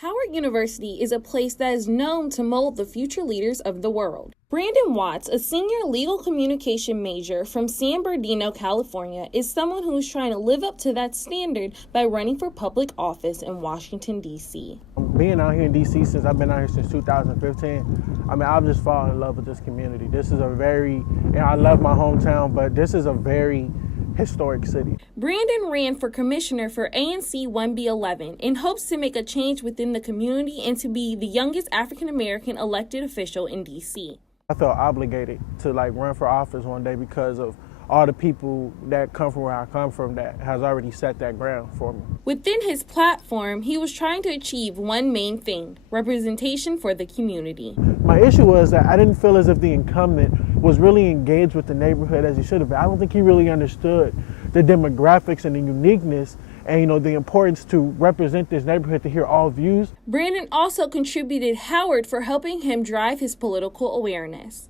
Howard University is a place that is known to mold the future leaders of the world. Brandon Watts, a senior legal communication major from San Bernardino, California, is someone who is trying to live up to that standard by running for public office in Washington, D.C. Being out here in D.C. since I've been out here since 2015, I've just fallen in love with this community. This is I love my hometown, but this is a very historic city. Brandon ran for commissioner for ANC 1B11 in hopes to make a change within the community and to be the youngest African-American elected official in D.C. I felt obligated to run for office one day because of all the people that come from where I come from that has already set that ground for me. Within his platform, he was trying to achieve one main thing: representation for the community. My issue was that I didn't feel as if the incumbent was really engaged with the neighborhood as he should have been. I don't think he really understood the demographics and the uniqueness and the importance to represent this neighborhood, to hear all views. Brandon also contributed Howard for helping him drive his political awareness.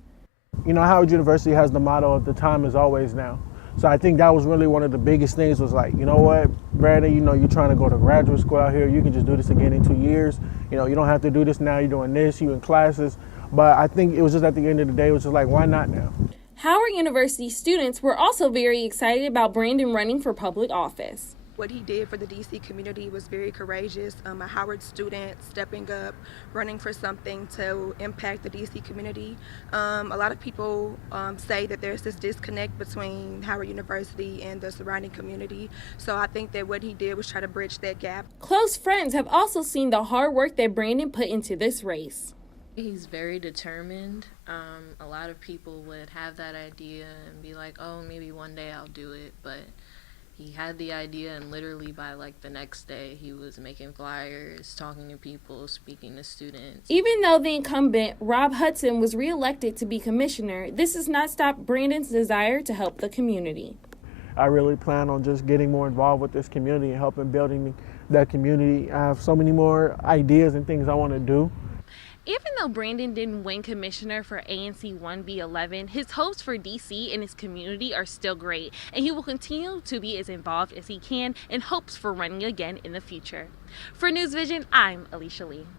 Howard University has the motto of "the time is always now." So I think that was really one of the biggest things was you know what, Brandon, you're trying to go to graduate school out here. You can just do this again in 2 years. You don't have to do this now. You're doing this, you're in classes. But I think it was just at the end of the day, it was just why not now? Howard University students were also very excited about Brandon running for public office. What he did for the DC community was very courageous. A Howard student stepping up, running for something to impact the DC community. A lot of people say that there's this disconnect between Howard University and the surrounding community. So I think that what he did was try to bridge that gap. Close friends have also seen the hard work that Brandon put into this race. He's very determined. A lot of people would have that idea and be like, oh, maybe one day I'll do it, but he had the idea, and literally by the next day, he was making flyers, talking to people, speaking to students. Even though the incumbent, Rob Hudson, was reelected to be commissioner, this does not stop Brandon's desire to help the community. I really plan on just getting more involved with this community and helping building that community. I have so many more ideas and things I want to do. Even though Brandon didn't win commissioner for ANC 1B11, his hopes for DC and his community are still great, and he will continue to be as involved as he can in hopes for running again in the future. For NewsVision, I'm Alicia Lee.